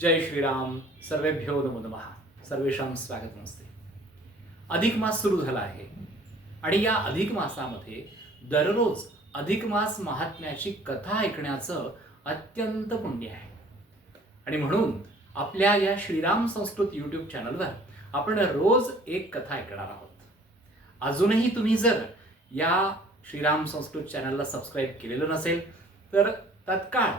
जय श्रीराम. सर्वेभ्यो नमो नमः. सर्वेषां स्वागतमस्ते. अधिक मास सुरू झाला आहे आणि या अधिक मासामध्ये दररोज अधिक मास महात्म्याची कथा ऐकण्याचं अत्यंत पुण्य आहे. आणि म्हणून आपल्या या श्रीराम संस्कृत यूट्यूब चॅनलवर आपण रोज एक कथा ऐकणार आहोत. अजूनही तुम्ही जर या श्रीराम संस्कृत चॅनलला सबस्क्राईब केलेलं नसेल तर तत्काळ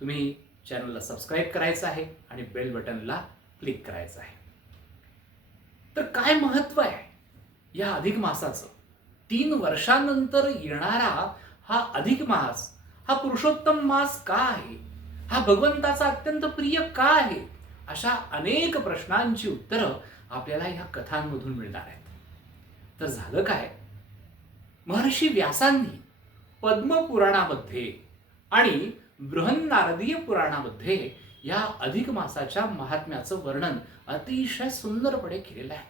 तुम्ही चॅनलला सबस्क्राईब करायचं आहे आणि बेल बटनला क्लिक करायचं आहे. तर काय महत्व आहे या अधिक मासाचं? 3 वर्षांनंतर येणारा हा अधिक मास हा पुरुषोत्तम मास का आहे? हा भगवंताचा अत्यंत प्रिय का आहे? अशा अनेक प्रश्नांची उत्तरं आपल्याला या कथांमधून मिळणार आहेत. तर झालं काय? महर्षी व्यासांनी पद्मपुराणामध्ये आणि बृहन्नारदीय पुराणामध्ये या अधिक मासाच्या महात्म्याचं वर्णन अतिशय सुंदरपणे केलेलं आहे.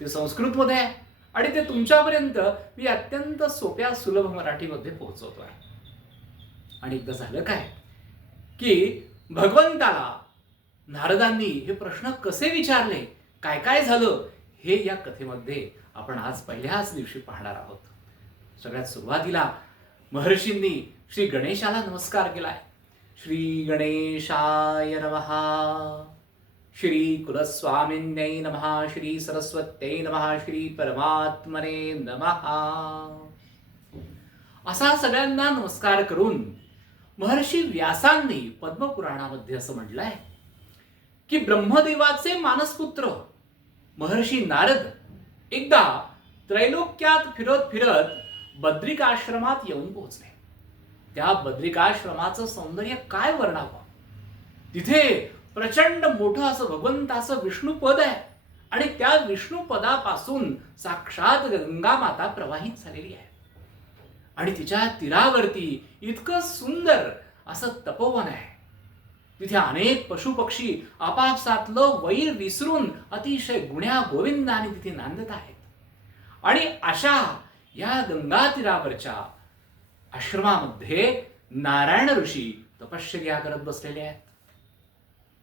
ते संस्कृतमध्ये आहे आणि ते तुमच्यापर्यंत मी अत्यंत सोप्या सुलभ मराठीमध्ये पोहोचवतोय. आणि एकदा झालं काय की भगवंताला नारदांनी हे प्रश्न कसे विचारले, काय काय झालं, हे या कथेमध्ये आपण आज पहिल्याच दिवशी पाहणार आहोत. सगळ्यात सुरुवातीला महर्षींनी श्री गणेशाला नमस्कार केलाय. श्री गणेशाय नमः, श्री कुलस्वामिन्यै नमः, श्री सरस्वत्यै नमः, श्री परमात्मने नमः असा सगळ्यांना नमस्कार करून महर्षी व्यासांनी पद्मपुराणामध्ये असं म्हटलंय की ब्रह्मदेवाचे मानसपुत्र महर्षी नारद एकदा त्रैलोक्यात फिरत फिरत बद्रिकाश्रमात येऊन पोहोचले. त्या बद्रिकाश्रमाचं सौंदर्य काय वर्णावं? तिथे प्रचंड मोठं असं भगवंताचं विष्णुपद आहे आणि त्या विष्णुपदापासून साक्षात गंगा माता प्रवाहित झालेली आहे. आणि तिच्या तीरावरती इतकं सुंदर असं तपोवन आहे. तिथे अनेक पशुपक्षी आपापसातलं वैर विसरून अतिशय गुण्या गोविंदाने तिथे नांदत आहेत. आणि अशा या गंगा तीरावरच्या आश्रमामध्ये नारायण ऋषी तपश्चर्या करत बसलेले आहेत.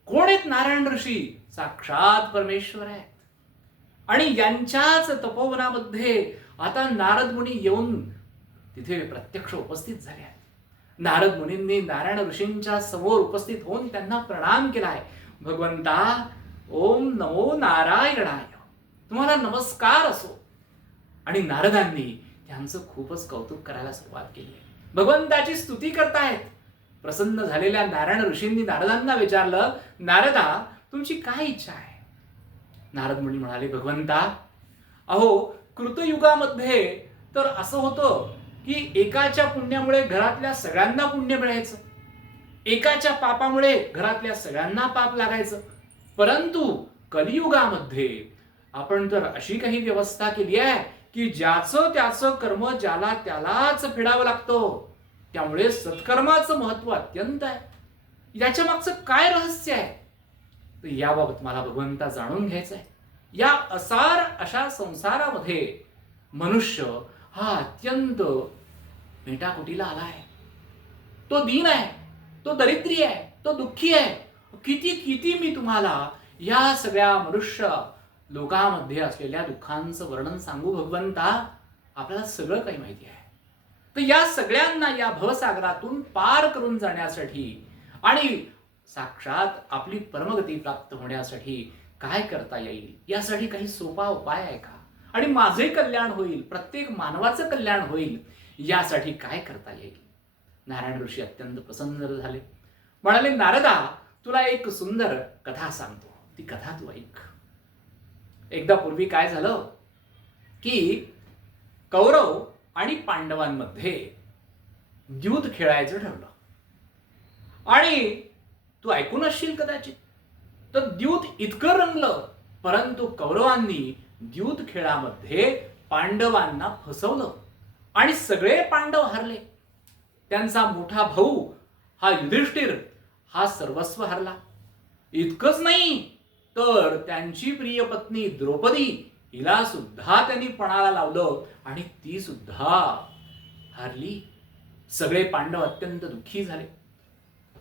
कोण आहेत नारायण ऋषी? साक्षात परमेश्वर आहेत. आणि यांच्याच तपोवनामध्ये आता नारद मुनी येऊन तिथे प्रत्यक्ष उपस्थित झाले आहेत. नारद मुनींनी नारायण ऋषींच्या समोर उपस्थित होऊन त्यांना प्रणाम केलाय. भगवंता, ओम नमो नारायणाय, तुम्हाला नमस्कार असो. आणि नारदांनी त्यांचं खूपच कौतुक करायला सुरुवात केली आहे. भगवंताची स्तुती करतायत. प्रसन्न झालेल्या नारायण ऋषींनी नारदांना विचारलं, नारदा, तुमची काय इच्छा आहे? नारद मुनी म्हणाले, भगवंता, अहो कृतयुगामध्ये तर असं होतं की एकाच्या पुण्यामुळे घरातल्या सगळ्यांना पुण्य मिळायचं, एकाच्या पापामुळे घरातल्या सगळ्यांना पाप लागायचं. परंतु कलियुगामध्ये आपण तर अशी काही व्यवस्था केली आहे की ज्याचं त्याचं कर्म ज्याला त्यालाच फेडावं लागतं. त्यामुळे सत्कर्माचं महत्व अत्यंत आहे. याच्या मागचं काय रहस्य आहे? तर याबाबत मला भगवंता जाणून घ्यायचं आहे. या असार अशा संसारामध्ये मनुष्य हा अत्यंत मेटाकुटीला आला आहे. तो दीन आहे, तो दरिद्री आहे, तो दुःखी आहे. किती किती मी तुम्हाला या सगळ्या मनुष्य लोकांमध्ये असलेल्या दुःखांचं वर्णन सांगू भगवंता? आपल्याला सगळं काही माहिती आहे. तर या सगळ्यांना या भवसागरातून पार करून जाण्यासाठी आणि साक्षात आपली परमगती प्राप्त होण्यासाठी काय करता येईल, यासाठी काही सोपा उपाय आहे का? आणि माझे कल्याण होईल, प्रत्येक मानवाचं कल्याण होईल, यासाठी काय करता येईल? नारायण ऋषी अत्यंत प्रसन्न झाले. म्हणाले, नारदा, तुला एक सुंदर कथा सांगतो, ती कथा तू ऐक. एकदा पूर्वी काय झालं की कौरव आणि पांडवांमध्ये द्यूत खेळायचं ठरलं. आणि तू ऐकून असशील कदाचित. तर द्यूत इतकं रंगलं, परंतु कौरवांनी द्यूत खेळामध्ये पांडवांना फसवलं आणि सगळे पांडव हरले. त्यांचा मोठा भाऊ हा युधिष्ठिर हा सर्वस्व हरला. इतकंच नाही तर त्यांची प्रिय पत्नी द्रौपदी हिला सुद्धा त्यांनी पणाला लावलं आणि ती सुद्धा हरली. सगळे पांडव अत्यंत दुःखी झाले.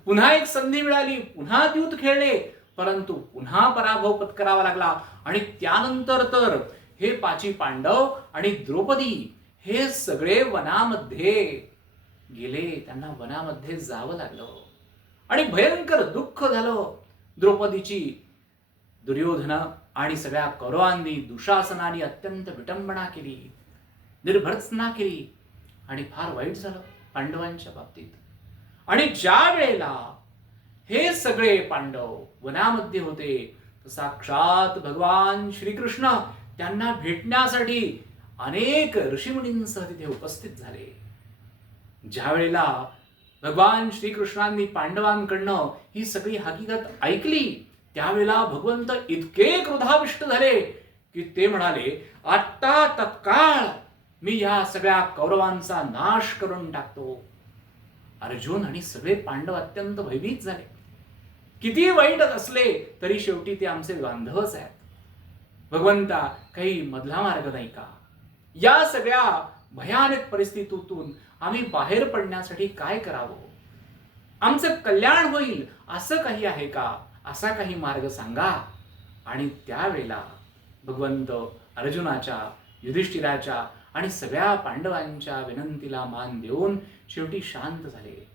पुन्हा एक संधी मिळाली, पुन्हा द्यूत खेळले, परंतु पुन्हा पराभव पत्करावा लागला. आणि त्यानंतर तर हे पाची पांडव आणि द्रौपदी हे सगळे वनामध्ये गेले. त्यांना वनामध्ये जावं लागलं आणि भयंकर दुःख झालं. द्रौपदीची दुर्योधन आणि सगळ्या कौरवांनी, दुशासनाने अत्यंत विटंबना केली, निर्भर्त्सना केली आणि फार वाईट झालं पांडवांच्या बाबतीत. आणि ज्या वेळेला हे सगळे पांडव वनामध्ये होते, तर साक्षात भगवान श्रीकृष्ण त्यांना भेटण्यासाठी अनेक ऋषीमुनींसह तिथे उपस्थित झाले. ज्या वेळेला भगवान श्रीकृष्णांनी पांडवांकडनं ही सगळी हकीकत ऐकली, त्यावेळेला भगवंत इतके क्रोधाविष्ट झाले की ते म्हणाले, आता तत्काळ मी या सगळ्या कौरवांचा नाश करून टाकतो. अर्जुन आणि सगळे पांडव अत्यंत भयभीत झाले. किती वाईट असले तरी शेवटी ते आमचे बांधवच आहेत. भगवंता, काही मधला मार्ग नाही का? या सगळ्या भयानक परिस्थितीतून आम्ही बाहेर पडण्यासाठी काय करावं? आमचं कल्याण होईल असं काही आहे का? असा काही मार्ग सांगा. आणि त्यावेळेला भगवंत अर्जुनाच्या, युधिष्ठिराच्या आणि सगळ्या पांडवांच्या विनंतीला मान देऊन शेवटी शांत झाले.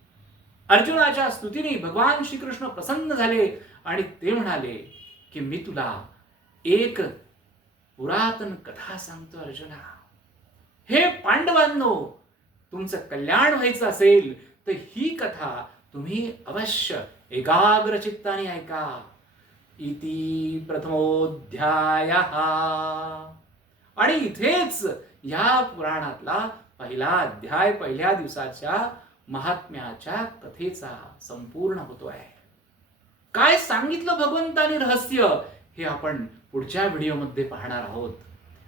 अर्जुनाच्या स्तुतीने भगवान श्रीकृष्ण प्रसन्न झाले आणि ते म्हणाले की मी तुला एक पुरातन कथा सांगतो अर्जुना. हे पांडवांनो, तुमचं कल्याण व्हायचं असेल तर ही कथा तुम्ही अवश्य एकाग्र चित्ताने ऐका. इति प्रथमोऽध्यायः. आणि इथेच या पुराणातला पहिला अध्याय, पहिल्या दिवसाच्या महात्म्याच्या कथेचा संपूर्ण होतोय. काय सांगितलं भगवंतानी रहस्य हे आपण पुढच्या व्हिडिओमध्ये पाहणार आहोत.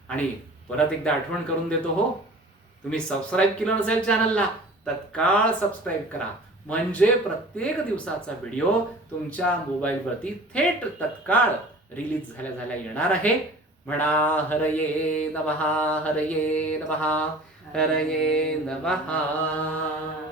आणि परत एकदा आठवण करून देतो, हो, तुम्ही सबस्क्राईब केलं नसेल चॅनलला, तत्काळ सबस्क्राईब करा, म्हणजे प्रत्येक दिवसाचा व्हिडिओ तुमच्या मोबाईलवरती थेट तत्काळ रिलीज झाल्या येणार आहे. म्हणा हरये नमः, हरये नमः, हरये नमः.